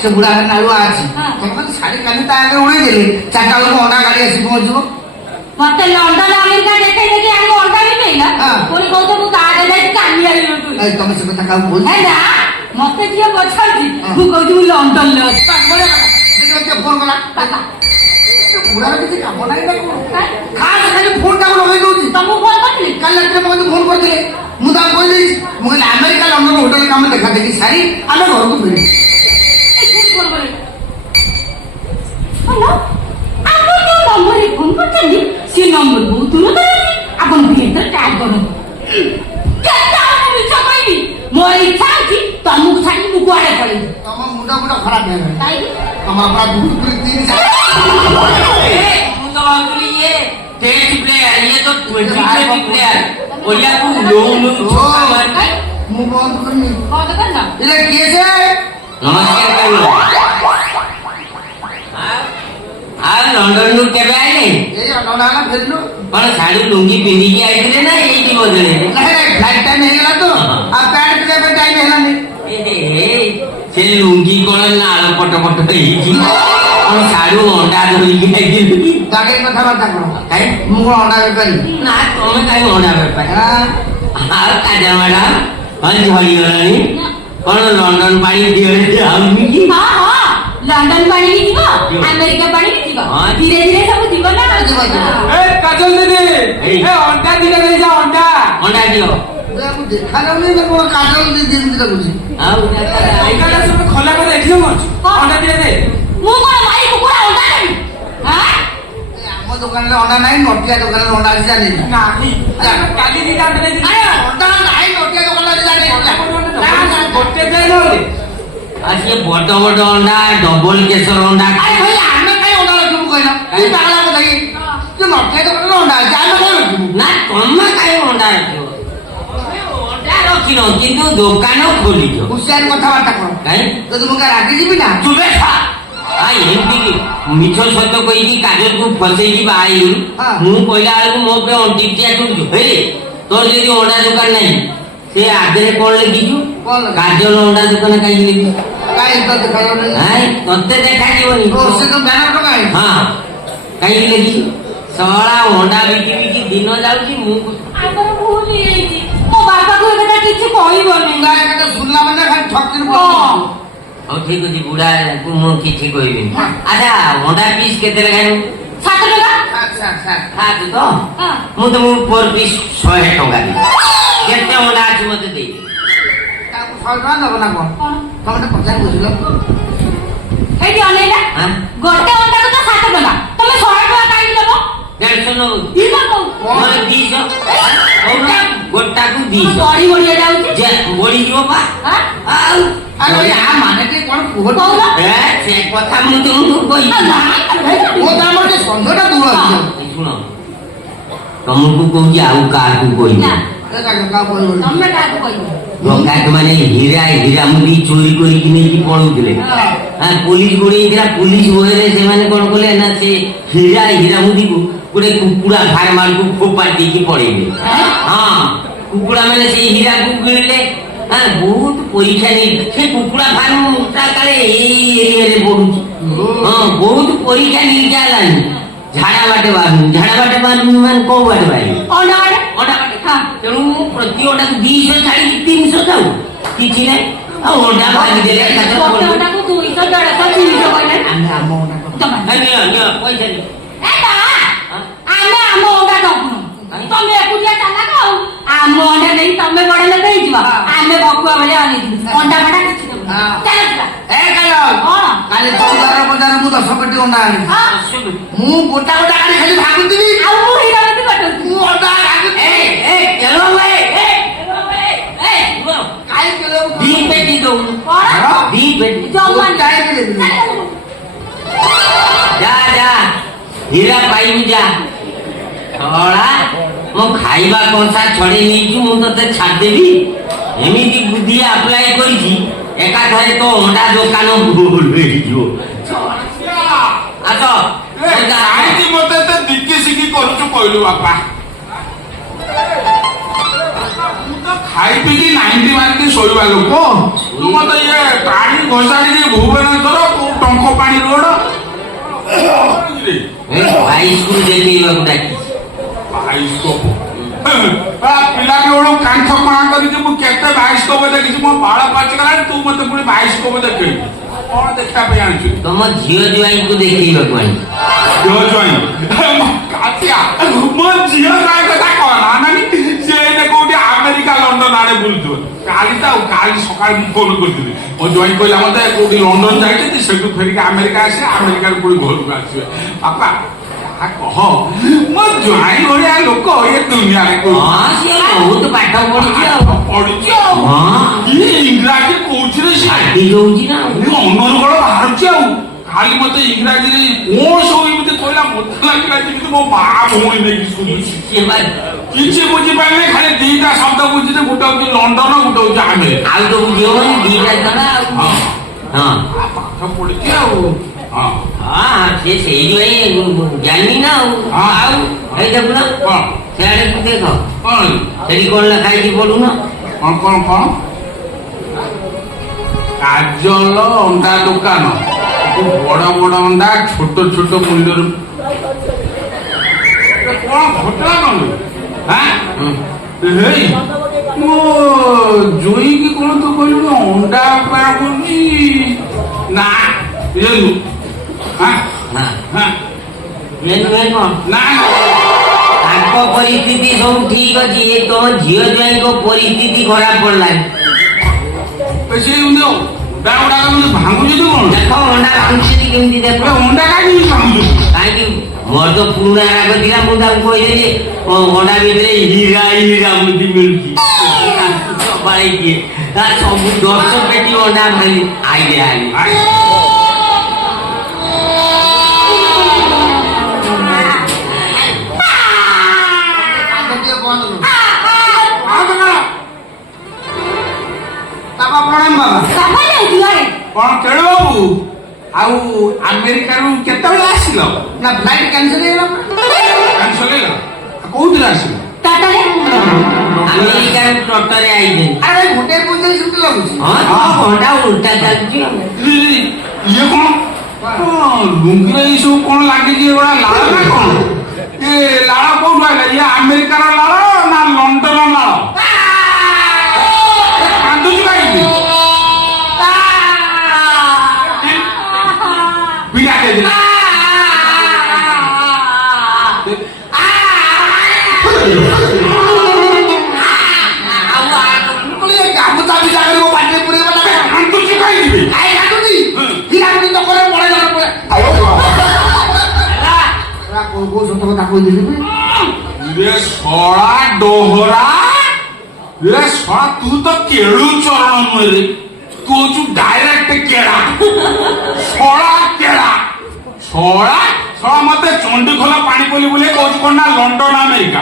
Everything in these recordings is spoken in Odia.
ସେ ବୁଢା ନାଳୁଆ ଅଛି ତମେ ଶାଢୀ କାଲି ତା ଆଗରେ ଉଡେଇ ଦେଲେ 4ଟା ବେଳକୁ ଅଣ୍ଡା ଗାଡି ଆସି ପହଞ୍ଚିବ। ମତେ ଲଣ୍ଡନ ଆମେରିକା ଦେଖେଇ ଦେଇକି ଆମେ ଅଣ୍ଡା ବିକେଇ ନା ପୁଣି କହୁଛ ମୁଁ କାର୍ଡ ଯାଇକି କାଲି ଆଇବି ତମେ ସେ କଥା କାହାକୁ କହୁଛ ନା ମତେ ଯିଏ ପଚାରୁଛି ମୁଁ କହୁଛି ମୁଁ ଲଣ୍ଡନରେ ଅଛି। ଫୋନ କଲା ବୁଢାର କିଛି କାମ ନାହିଁ ନା ଖାସ ଖାଲି ଫୋନ ଟାକୁ ଲଗେଇ ଦଉଛି। ତମକୁ ଫୋନ କରିଥିଲି କାଲି ରାତିରେ ମତେ ଫୋନ କରିଥିଲେ ମୁଁ ତାଙ୍କୁ କହିଦେଇଛି ମୁଁ କହିଲି ଆମେରିକା ଲଣ୍ଡନ ହୋଟେଲ କାମ ଦେଖା ଦେଖି ସାରି ଆମେ ଘରକୁ ଫେରି ନମ୍ବରରେ ଫୋନ କରିଛନ୍ତି ସେ ନମ୍ବର ବହୁତ ଦୂର ଅଛି ଆପଣ ଭିତରେ ଟ୍ରାଏ କରନ୍ତୁ। ମିଛ କହିବି ମୋର ଇଚ୍ଛା ଅଛି ତମକୁ ଛାଡି ମୁଁ କୁଆଡେ ପଳେଇବି। ତମ ମୁଣ୍ଡ ଖରାପ ହେଇଗଲା କାହିଁକି ତମ ଆପଣ ବହୁତ ମୁଁ ତ ଭାବୁଥିଲି ଇଏ ଟେଷ୍ଟ ପ୍ଲେୟାର ଇଏ ତ 20 ପ୍ଲେୟାର ଓଡ଼ିଆକୁ ଲୋ ମୁଁ ବନ୍ଦ କରିନି ବନ୍ଦ କରିନ ଏଇଟା କିଏ ସେ ନମସ୍କାର କହିବ ଆଉ ଲଣ୍ଡନରୁ କେବେ ଆଇଲେ? ଏଇ ଅଣ୍ଡା ଫେରିଲୁ କଣ ଶାଢୀ ଲୁଙ୍ଗି ପିନ୍ଧିକି ଆଇଥିଲେ ନା ଏଇଠି ବଦଳେ? ଫ୍ଲାଇଟ୍ ଟାଇମ୍ ହେଇଗଲା ତ ଆଉ ପ୍ୟାଣ୍ଟ ପିନ୍ଧିବା ପାଇଁ ଟାଇମ୍ ହେଲାନି। ସେ ଲୁଙ୍ଗି କଣ ନାଳ ପଟ ପଟ ହେଇଛି କଣ ଶାଢୁ ଅଣ୍ଡା ଧରିକି ଆଇଥିଲୁ କି? ତାକେ କଥାବାର୍ତ୍ତା କର ମୁଁ କଣ ଅଣ୍ଡା ବେପାରୀ ନା ତମେ କାହିଁ ଅଣ୍ଡା ବେପାରୀ? ଆଉ କାଜା ମ୍ୟାଡାମ ଝଡ଼ିଗଲାଣି କଣ ଲଣ୍ଡନ ପାଣି ଦିଅରେ ଯାଉନି କି? ଲଣ୍ଡନ ପାଣିକି ଯିବ ଆମେରିକା ପାଣିକି ଯିବ ଧୀରେ ଧୀରେ ସବୁ ଯିବ ନା କାଜଲ ଦିଦି ଅଣ୍ଡା ଦିଟା ଦେଇଯା ଅଣ୍ଡା ଅଣ୍ଡା ଦିଅ ଦେଖାଯାଉନି କାଜଲ ଯେମିତି ଲାଗୁଛି ଆଉ ସବୁ ଖୋଲା କରି ଏଠି ସବୁ ଅଛି ଅଣ୍ଡା ଦିଟା ଦେ ମୁଁ କଣ ଭାଇ କୁକୁଡ଼ା ଅଣ୍ଡା ନେବି ଆମ ଦୋକାନରେ ଅଣ୍ଡା ନାହିଁ ନଟିଆ ଦୋକାନରେ ଅଣ୍ଡା ଅଛି ଜାଣିନି ନାହିଁ କାଲି ଦିଟା ଅଣ୍ଡା ଦେଇଥିଲି ଅଣ୍ଡା ନାହିଁ ନଟିଆ ଦୋକାନରେ ଜାଣିନି ଗୋଟେ ଦେଇନହେଲେ ସିଏ ବଡ ବଡ ଅଣ୍ଡା ଡବଲ କେଶର ଅଣ୍ଡା ଆମେ କାହିଁ ଅଣ୍ଡା ରଖିବୁ କହିଲ ପାଗଲା କଥା କି ନଟିଆ ଦୋକାନରେ ଅଣ୍ଡା ଅଛି ଆମେ କାହିଁ ରଖିବୁ ନା ତମେ କାହିଁ ଅଣ୍ଡା ରଖିବ ଅଣ୍ଡା ରଖିନ କିନ୍ତୁ ଦୋକାନ ଖୋଲିଛ ହୁସିଆର କଥାବାର୍ତ୍ତା କର କାହିଁ ଯଦି ମୁଁ ରାଗି ଯିବି ନା ତୁମେ ଏମିତି ମିଛ ସତ କହିକି କାଜଲକୁ ଫସେଇକି ବାହାରିଲୁ ମୁଁ କହିଲା ବେଳକୁ ମୋ ପାଇଁ ଅଣ୍ଟିକିଆ କରୁଛୁ ହେଲେ ତୋର ଯଦି ଅଣ୍ଡା ଦୋକାନ ନାହିଁ ସେ ଆଗରେ କଣ ଲେଖିଛୁ କାଜଲ ଅଣ୍ଡା ଦୋକାନ କାହିଁକି ଲେଖିଛୁ ତତେ ଦେଖାଯିବନି ହଁ କାହିଁକି ଲେଖିଛୁ ସଳା ଅଣ୍ଡା ବିକି ବିକି ଦିନ ଯାଉଛି ମୁଁ ଆମର ଭୁଲ ହେଇଯାଇଛି ମୋ ବାପାକୁ ଏବେ କିଛି କହିବନି ଶୁଣିଲା ମାନେ ଖାଲି ଠକିରୁ ହଉ ଠିକ ଅଛି ବୁଢାକୁ ମୁଁ କିଛି କହିବିନି ଆଚ୍ଛା ଅଣ୍ଡା ପିସ୍ କେତେ ଲେଖାଏଁ? 7 ଟଙ୍କା ଖାଆନ୍ତୁ ତ ମୁଁ ତମକୁ ପର ପିସ୍ 100 ଟଙ୍କା ଦେବି କେତେ ଅଣ୍ଡା ଅଛି ମତେ ଦେଇ 100 ଟଙ୍କା ଦବ ନା କଣ ତମେ ପଚାରି ବୁଝିଲ ଏଇଠି ଅନେଇଲା ଗୋଟେ ଅଣ୍ଡାକୁ ତ 7 ଟଙ୍କା ତମେ 100 ଟଙ୍କା କାହିଁକି ଦବ 150 ନବ 200 ଗୋଟାକୁ 200 ବଢି ବଢି ଯାଉଛି ବଢିଯିବ ବା ଆଉ ମାନେ କଣ କୁହ ସେ କଥା ମୁଁ ତମକୁ କହିବି ସନ୍ଧ୍ୟାଟା ଦୂର ଶୁଣ ତମକୁ କହୁଛି ଆଉ କାହାକୁ କହିବି ମାନେ ହୀରାମୁଦି ଚୋରି କରିକି ନେଇକି ପଳଉଥିଲେ ପୋଲିସ ଗୋଡେଇଥିଲା ପୋଲିସ ଭୟରେ ସେମାନେ କଣ କଲେ ନା ସେ ହୀରାମୁଦିକୁ ଗୋଟେ କୁକୁଡ଼ା ଫାର୍ମାରକୁ ଫୋପାଡ଼ି ଦେଇକି ପଳେଇଲେ ହଁ କୁକୁଡ଼ା ମାନେ ସେଇ ହୀରାକୁ କିଣିଲେ ବହୁତ ପରୀକ୍ଷା ନେଇ ସେ କୁକୁଡ଼ା ଫାର୍ମ କାଳେ ଏଇ ଏରିଆରେ ବଢୁଛି ହଁ ବହୁତ ପରୀକ୍ଷା ନେଇକି ହେଲାଣି ଝାଡା ବାଟେ ବାହାରୁନି ମାନେ କୋଉ ବାଟେ ବାହାରିବ ଅଣ୍ଡା ବାଟେ ତେଣୁ ପ୍ରତି ଅଣ୍ଡାକୁ 200 ଛାଡିକି 300 ଯାଉ କିଛି ନାହିଁ ଆଉ ଅଣ୍ଡା ବାହାରି ଦେଲେ ଆମେ ଆମ ଅଣ୍ଡା ଦବୁନୁ ତମେ ଏକୁଟିଆ ଚାଲାକ ଆଉ ଆମ ଅଣ୍ଡା ନେଇ ତମେ ବଡ ଲୋକ ହେଇଯିବ ଆମେ ବକୁଆ ଭଳିଆ ଅନେଇଯିବୁ ଅଣ୍ଡା ଫଣ୍ଡା କିଛି ଦବୁନୁ କାଲି ଚୌଦାର ବଜାର ମୁଁ 10 ପେଟି ଅଣ୍ଡା ଆଣିବି ମୁଁ ଗୋଟା ଗୋଟା ଆଣି ଖାଲି ଭାଗୁଥିବି ଆଉ ମୁଁ ହୀରାମତି କଟୁଛି ମୁଁ ଅଣ୍ଡା ଦି ପେଟି ଦଉନୁ ଦି ପେଟି ଯା ହୀରା ପାଇବୁ ଯା ଶଳା ମୋ ଖାଇବା କଂସା ଛଡେଇ ନେଇଛୁ ମୁଁ ତତେ ଛାଡିଦେବି ଏମିତି ବୁଦ୍ଧି ଆପ୍ଲାଏ କରିଛି ଏକାଥରେ ତ ଅଣ୍ଡା ଦୋକାନ ଭୁଲ ହେଇଯିବ ଆସ ମତେ ଏତେ ଦିକି ସିକି କରୁଛୁ କହିଲୁ ବାପା ମୁଁ ତ ଖାଇ ପିଇକି 90 ମାରିକି ଶୋଇବା ଲୋକ ତୁ ମତେ ଇଏ ଟାଣି ଘୋଷାଡ଼ିକି ଭୁବନେଶ୍ୱର ଟଙ୍କ ପାଣି ରୋଡ ହାଇସ୍କୁଲ ଦେଖେଇବାକୁ ଡାକିଛି। ପିଲା ବେଳୁ କାନ୍ଥ କଣା କରିକି ମୁଁ କେତେ ବାଇସ୍କୋପ ଦେଖିଛି ମୋ ବାଳ ପାଚିଗଲାଣି ତୁ ମତେ ପୁଣି ବାଇସ୍କୋପ ଦେଖେଇବୁ କଣ ଦେଖିବା ପାଇଁ ଆଣିଛୁ? ତମ ଝିଅ ଜ୍ୱାଇଁଙ୍କୁ ଦେଖେଇବାକୁ ଆଣିଛି। ଝିଅ ଜ୍ୱାଇଁ କାତିଆ ମୋ ଝିଅ ଜ୍ୱାଇଁ କଥା କହନା ନାନି ସେ ଏଇନେ କୋଉଠି ଆମେରିକା ଲଣ୍ଡନ ଆଡେ ବୁଲୁଥିବ କାଲି ସକାଳେ ମୁଁ ଫୋନ କରିଥିଲି ମୋ ଜ୍ୱାଇଁ କହିଲା ମତେ କୋଉଠି ଲଣ୍ଡନ ଯାଇଛନ୍ତି ସେଠୁ ଫେରିକି ଆମେରିକା ଆସିବେ ଆମେରିକାରୁ ପୁଣି ଘରକୁ ଆସିବେ ବାପା କହ ମୋ ଜ୍ୱାଇଁ ଭଳିଆ ଲୋକ ଏ ଦୁନିଆରେ ହଁ ସିଏ ବହୁତ ପାଠ ପଢିଛି ଆଉ ପଢିଛି ଆଉ ଇଂରାଜୀ କହୁଛି ରେ ସେ ଦଉଛି ନା ଅନର୍ଗଳ ବାହାରୁଛି ଆଉ ଖାଲି ମତେ ଇଂରାଜୀରେ କଣ ସବୁ ଏମିତି କହିଲା ମତେ ଲାଗିଲା ଯେମିତି ମୋ ମା ଭଉଣୀ ନେଇକି ଶୁଣୁଛି କିଛି ବୁଝିପାରିନି ଖାଲି ଦିଟା ଶବ୍ଦ ବୁଝିଲେ ଗୋଟେ ହଉଛି ଲଣ୍ଡନ ଗୋଟେ ହଉଛି ଆମେରିକା ଆଉ ତ ବୁଝିବନି ଦିଟା ଜଣା ଆଉ ହଁ ପାଠ ପଢିଛି ଆଉ ହଁ ସେ ସେଇଥିପାଇଁ ଜାଣିନି ନା ଆଉ ଏଇ ଦେଖୁନ କଣ ସେଆଡେ ତୁ ଦେଖ କଣ ସେଠି କଣ ଲେଖା ହେଇଛି ପଢୁନ କଣ କଣ କଣ କାଜଲ ଅଣ୍ଡା ଦୋକାନ ବଡ ବଡ ଅଣ୍ଡା ଛୋଟ ଛୋଟ ମୂଲ୍ୟରୁ କଣ ଘଟଣା କଣ ହେଇ ମୋ ଜୋଇକି କଣ ତୁ କହିଲୁ ଅଣ୍ଡା ବେପାର କରୁଛି ନା ବୁଝିଲୁ ତାଙ୍କ ପରିସ୍ଥିତି ସବୁ ଠିକ ଅଛି ତମ ଝିଅ ଜ୍ୱାଇଁଙ୍କ ପରିସ୍ଥିତି ଖରାପ ପଡିଲାଣି ଭାଙ୍ଗୁଛି ତୁ କଣ ଦେଖ ଅଣ୍ଡା ଭାଙ୍ଗୁଛି କେମିତି ଦେଖ ଅଣ୍ଡା କାହିଁକି ଭାଙ୍ଗୁଛୁ କାହିଁକି ମୋର ତ ପୁରୁଣା ରାଗ ଥିଲା ମୁଁ ତାକୁ କହିଦେଲି ଅଣ୍ଡା ଭିତରେ ହୀରା ହୀରା ମୁଦି ମିଳୁଛି ସବାଇ କିଏ ସବୁ 10 ପେଟି ଅଣ୍ଡା ଭାଙ୍ଗି ଆଇଲେ କଣ କେଳୁ ବାବୁ ଆଉ ଆମେରିକାରୁ କେତେବେଳେ ଆସିଲ ନା ଫ୍ଲାଇଟ୍ କ୍ୟାନ୍ସେଲ ହେଇଗଲା କ୍ୟାନ୍ସଲ ହେଇଗଲା କୋଉଥିରେ ଆସିଲ ଆମେରିକାରୁ ଟଟରେ ଆଇଲେ ଆରେ ଗୋଟେ ପଇସା ସେମିତି ଲାଗୁଛି ହଁ ଘଣ୍ଟା ଉଲ୍ଟା ଚାଲିଛି ଇଏ କଣ ଲୁଙ୍ଗିରେ ଏଇ ସବୁ କଣ ଲାଗିଛି ଏଗୁଡା ଲାଳ ନା କଣ ଏ ଲାଳ କୋଉଠୁ ଆଇଲା ଇଏ ଆମେରିକାର ଲାଳ ନା ଲଣ୍ଡନ ଲାଳ କାନ୍ଦୁଛୁ କାହିଁକି ବିରାଟ ଡୋହରା ତୁ ତ କେଳୁ ଚରଣ ନୁହେଁ ତୁ ହଉଛୁ ଡାଇରେକ୍ଟ କେଳା ଶଳା କେଳା ଶଳା ଶଳା ମତେ ଚଣ୍ଡିଖୋଲ ପାଣି ପୋଲି ବୁଲେ କହୁଛୁ କଣ ନା ଲଣ୍ଡନ ଆମେରିକା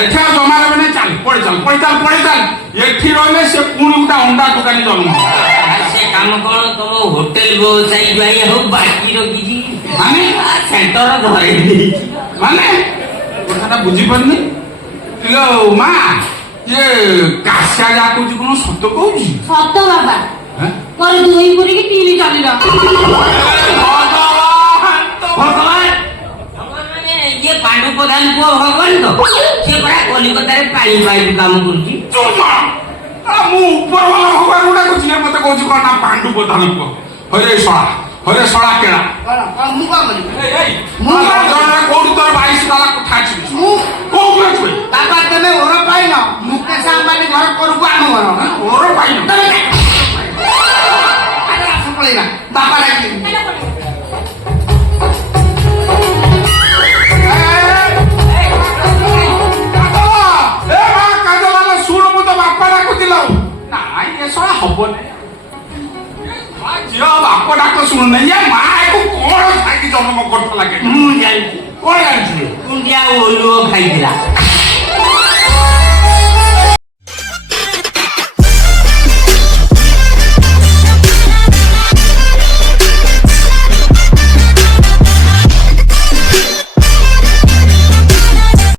ଏଠି ଆଉ ଜମା ଦେବେନି ଚାଲ ପଳେଇ ଚାଲ ଏଠି ରହିଲେ ସେ ପୁଣି ଗୋଟେ ଅଣ୍ଡା ଦୋକାନୀ ଜନ୍ମ ସେ କାମ କଣ ତମ ହୋଟେଲ ବ୍ୟବସାୟୀ ଜ୍ୱାଇଁ ହଉ ବାକି ରଖିଛି ମାନେ ସେଣ୍ଟର ଧରେଇ ଦେଇଛି ମାନେ କଥାଟା ବୁଝିପାରୁନି ମା ଇଏ କାଶିଆ ଯାହା କହୁଛି କଣ ସତ କହୁଛି ସତ ବାବା ମୋର 2 ପୁରିକି 3 ଚାଲିଲା ଭଗବାନ ଇଏ ପାଣ୍ଡୁ ପ୍ରଧାନ ପୁଅ ଭଗବାନ ତ ସେ ପରା କଲିକତାରେ ପାଣି ପାଇପ୍ କାମ କରୁଛି ମୁଁ ଉପର ବାଲା ଭଗବାନ ଗୁଡା କହୁଛି ମତେ କହୁଛି କଣ ନା ପାଣ୍ଡୁ ପ୍ରଧାନ ପୁଅ ହରେ ଶଳା କେଳା ମୁଁ କଣ କରିବି କୋଉଠି ତୋର 22 ତାଲା କୋଠା ଅଛି କୋଉଠି ଅଛି ବାବା ତମେ ଓର ପାଇନ ମୁକେଶ ଅମ୍ବାନୀ ଘର କରକୁ ଆମ ଘର ଓର ପାଇନ ପଳେଇବା ବାବା ଡାକିଲି ଶୁଣ ମୁଁ ତ ବାପା ଡାକୁଥିଲ ନାଇଁ ଏ ଶଳା ହବନି ଝିଅ ବାପ ଡାକ ଶୁଣୁନି ଇଏ ମା ଏକୁ କଣ ଖାଇକି ଜନ୍ମ କରିଥିଲା ମୁଁ ଜାଣିଛି କଣ ଜାଣିଛୁ କୁଣ୍ଡିଆ ଓଲୁଅ ଖାଇଥିଲା